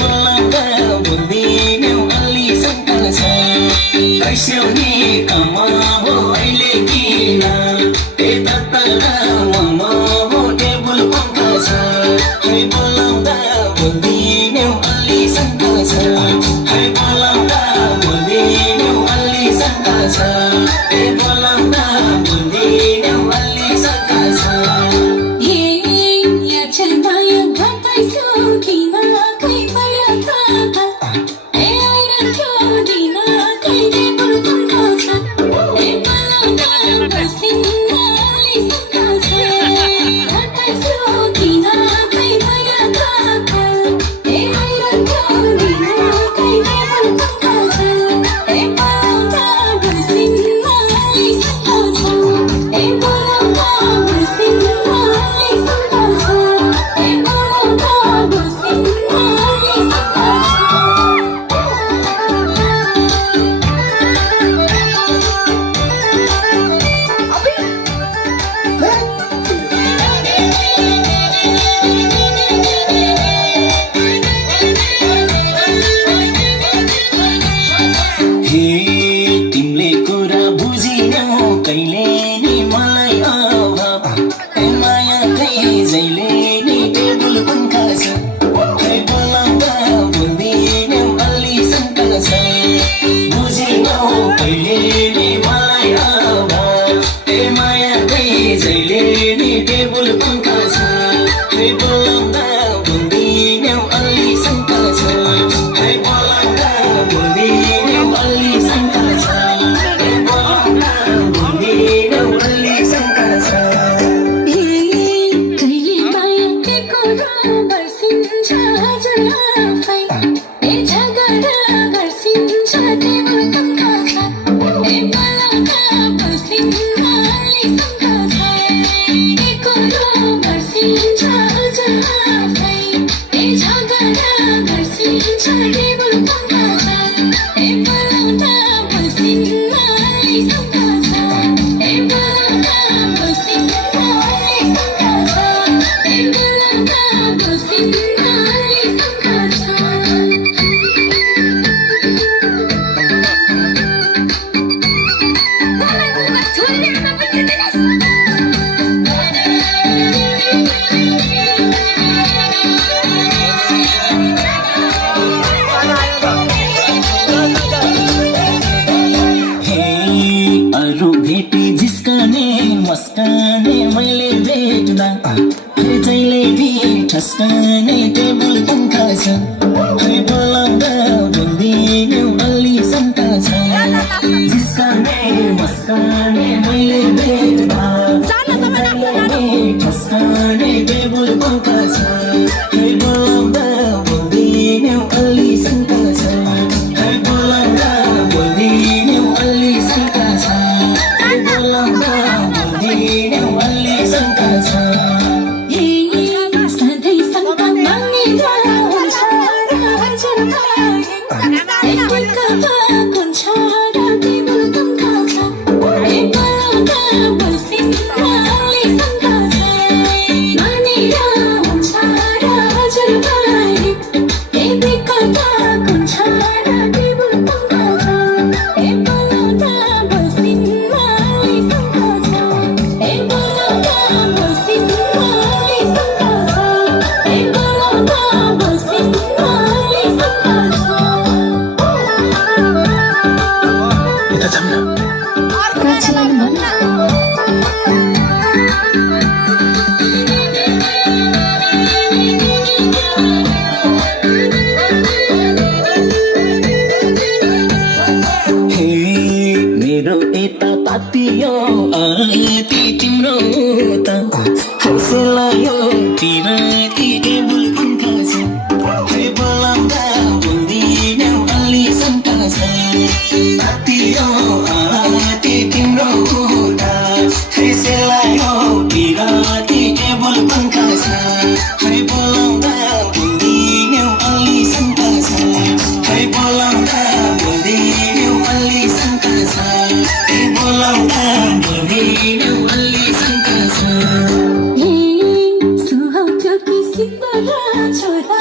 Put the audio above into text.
बोलाउँदा बोल्दिनौ अलि शङ्का छ कैस्याउने काम हो अहिले किन मोमो हो टेबल पङ्खा छ बोलाउँदा बोल्दिनौ अलि शङ्का छ बोलाउँदा बोल्दिनौ अलि शङ्का छ बोलाउँदा बोल्दिनौ अलि शङ्का छ तिमीले कुरा बुझिनौ कहिले नि मलाई अभाव माया जहिले नि टेबल पङ्खा छ बोलाउँदा बोल्दिनौ अलि शङ्का छ बुझिनौ कहिले नि मलाई अभाव माया जहिले नि टेबल पङ्खा छ बोलाउँदा बोल्दिनौ अलि शङ्का छ बोलाउँदा बोल्दिनौ अलि शङ्का छ बोलाउँदा बोल्दिनौ अलि शङ्का छ कहिले मायाको बिर्सिन्छ हजुर आफै झगडा गर्सिन्छ टेबल पङ्खा छ बोलाउँदा बसिन्न अलि शङ्का छ बिर्सिन्छ हजुर आफै झगडा गर्सिन्छ टेबल पङ्खा छ बोलाउँदा बसिन्न अलि शङ्का छ बोलाउँदा बसिन्न अलि शङ्का छ बोलाउँदा बसिन्न अलि शङ्का छ अरू भेटी जिस्कने मस्कने मैले भेट्दा जहिले ठस्कने टेबल पङ्खा छ बोलाउँदा बोल्दिनौ अलि शङ्का छ जिस्कने मस्कने मैले भेट्दा ठस्कने टेबल पङ्खा छ बोलाउँदा बोल्दिनौ अलि शङ्का छ बोलाउँदा बोल्दिनौ अलि शङ्का छ बोलाउँदा बोल्दिनौ अलि शङ्का छ सधैँ शङ्का मानेर हुन्छ हजुर हुन्छ र टेबल पङ्खा छ बोलाउँदा बसिन्न अलि शङ्का छ मानेर हुन्छ र हजुर हुन्छ र टेबल पङ्खा छ बोलाउँदा बसिन्न अलि शङ्का छ बोलाउँदा बसिन्न अलि शङ्का छ बोलाउँदा बसिन्न अलि शङ्का छ यता जाऊँ न मेरो यता तातियो आती तिम्रो उता हौसलायो तिमाथि टेबल पङ्खा छ बोलाउँदा बोल्दिनौ अलि शङ्का छ तातियो आती तिम्रो उता हौसलायो तिमाथि टेबल पङ्खा छ बोलाउँदा बोल्दिनौ अलि शङ्का छ बोलाउँदा बोल्दिनौ अलि शङ्का छ बोलाउँदा बोल्दिनौ अलि शङ्का छ सुहाउँथ्यो किसिमबाट छोरा